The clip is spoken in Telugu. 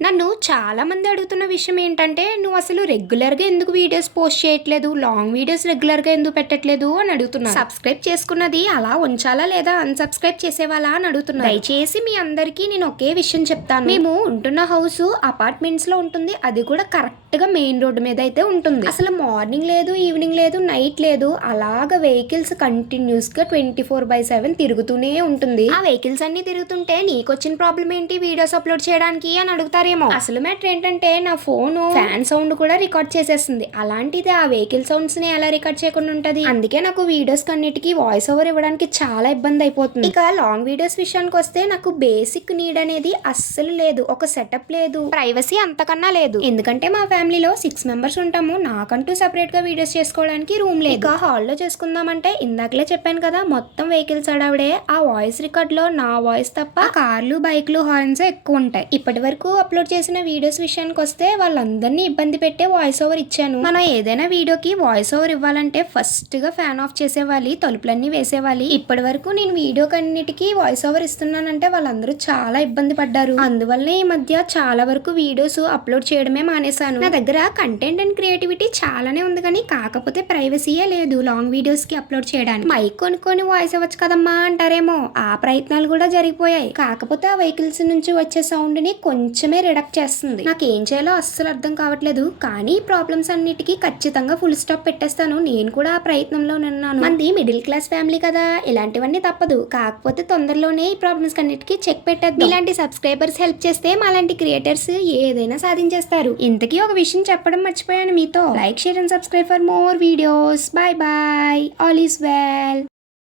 నన్ను చాలా మంది అడుగుతున్న విషయం ఏంటంటే, "నువ్వసలు రెగ్యులర్‌గా ఎందుకు వీడియోస్ పోస్ట్ చేయట్లేదు? లాంగ్ వీడియోస్ రెగ్యులర్‌గా ఎందుకు పెట్టట్లేదు?" అని అడుగుతున్నారు. సబ్స్క్రైబ్ చేసుకున్నది అలా ఉంచాలా లేదా అన్‌సబ్స్క్రైబ్ చేసేవాళ్ళా అని అడుగుతున్నారు. దయచేసి మీ అందరికీ నేను ఒకే విషయం చెప్తాను. మేము ఉంటున్న హౌసు అపార్ట్మెంట్స్‌లో ఉంటుంది. అది కూడా కరెక్ట్‌గా మెయిన్ రోడ్ మీద అయితే ఉంటుంది. అసలు మార్నింగ్ లేదు, ఈవినింగ్ లేదు, నైట్ లేదు. అలాగ వెహికల్స్ కంటిన్యూస్‌గా 24/7 తిరుగుతూనే ఉంటుంది. ఆ వెహికల్స్ అన్నీ తిరుగుతుంటే నీకొచ్చిన ప్రాబ్లమ్ ఏంటి వీడియోస్ అప్‌లోడ్ చేయడానికి అని అడుగుతారు. అసలు మ్యాటర్ ఏంటంటే నా ఫోను ఫ్యాన్ సౌండ్ కూడా రికార్డ్ చేసేస్తుంది. అలాంటిది ఆ వెహికల్ సౌండ్స్ ని ఎలా రికార్డ్ చేయకుండా ఉంటది. అందుకే నాకు వీడియోస్ కన్నిటికి వాయిస్ ఓవర్ ఇవ్వడానికి చాలా ఇబ్బంది అయిపోతుంది. ఇక లాంగ్ వీడియోస్ విషయానికి వస్తే నాకు బేసిక్ నీడ్ అనేది అస్సలు లేదు. ఒక సెటప్ లేదు, ప్రైవసీ అంతకన్నా లేదు. ఎందుకంటే మా ఫ్యామిలీలో 6 మెంబర్స్ ఉంటాము. నాకంటూ సెపరేట్ గా వీడియోస్ చేసుకోవడానికి రూమ్ లేదు. ఇక హాల్లో చేసుకుందామంటే ఇందాకలే చెప్పాను కదా, మొత్తం వెహికల్స్ అడవడే. ఆ వాయిస్ రికార్డ్ లో నా వాయిస్ తప్ప కార్లు, బైక్లు, హార్న్స్ ఎక్కువ ఉంటాయి. ఇప్పటి వరకు అప్లోడ్ చేసిన వీడియోస్ విషయానికి వస్తే వాళ్ళందరినీ ఇబ్బంది పెట్టే వాయిస్ ఓవర్ ఇచ్చాను. మనం ఏదైనా వీడియోకి వాయిస్ ఓవర్ ఇవ్వాలంటే ఫస్ట్ గా ఫ్యాన్ ఆఫ్ చేసేవాలి, తలుపులన్నీ వేసేవాలి. ఇప్పటి వరకు నేను వీడియో కన్నిటికి వాయిస్ ఓవర్ ఇస్తున్నానంటే వాళ్ళందరూ చాలా ఇబ్బంది పడ్డారు. అందువల్ల ఈ మధ్య చాలా వరకు వీడియోస్ అప్లోడ్ చేయడమే మానేశాను. నా దగ్గర కంటెంట్ అండ్ క్రియేటివిటీ చాలానే ఉంది, కానీ కాకపోతే ప్రైవసీయే లేదు లాంగ్ వీడియోస్ కి అప్లోడ్ చేయడానికి. మైక్ కొనుక్కొని వాయిస్ ఇవ్వచ్చు కదమ్మా అంటారేమో, ఆ ప్రయత్నాలు కూడా జరిగిపోయాయి. కాకపోతే ఆ వెహికల్స్ నుంచి వచ్చే సౌండ్ ని కొంచెమే రిడక్ట్ చేస్తుంది. నాకు ఏం చేయాలో అస్సలు అర్థం కావట్లేదు. కానీ ప్రాబ్లమ్స్ అన్నిటికీ ఖచ్చితంగా ఫుల్ స్టాప్ పెట్టేస్తాను. నేను కూడా ఆ ప్రయత్నంలో ఉన్నాను. మంది మిడిల్ క్లాస్ ఫ్యామిలీ కదా, ఇలాంటివన్నీ తప్పదు. కాకపోతే తొందరలోనే ఈ ప్రాబ్లమ్స్ అన్నిటికీ చెక్ పెట్టేద్దాం. ఇలాంటి సబ్స్క్రైబర్స్ హెల్ప్ చేస్తే మాలాంటి క్రియేటర్స్ ఏదైనా సాధించేస్తారు. ఇంతకీ ఒక విషయం చెప్పడం మర్చిపోయాను మీతో. Like, share and subscribe for more videos. Bye bye. All is well.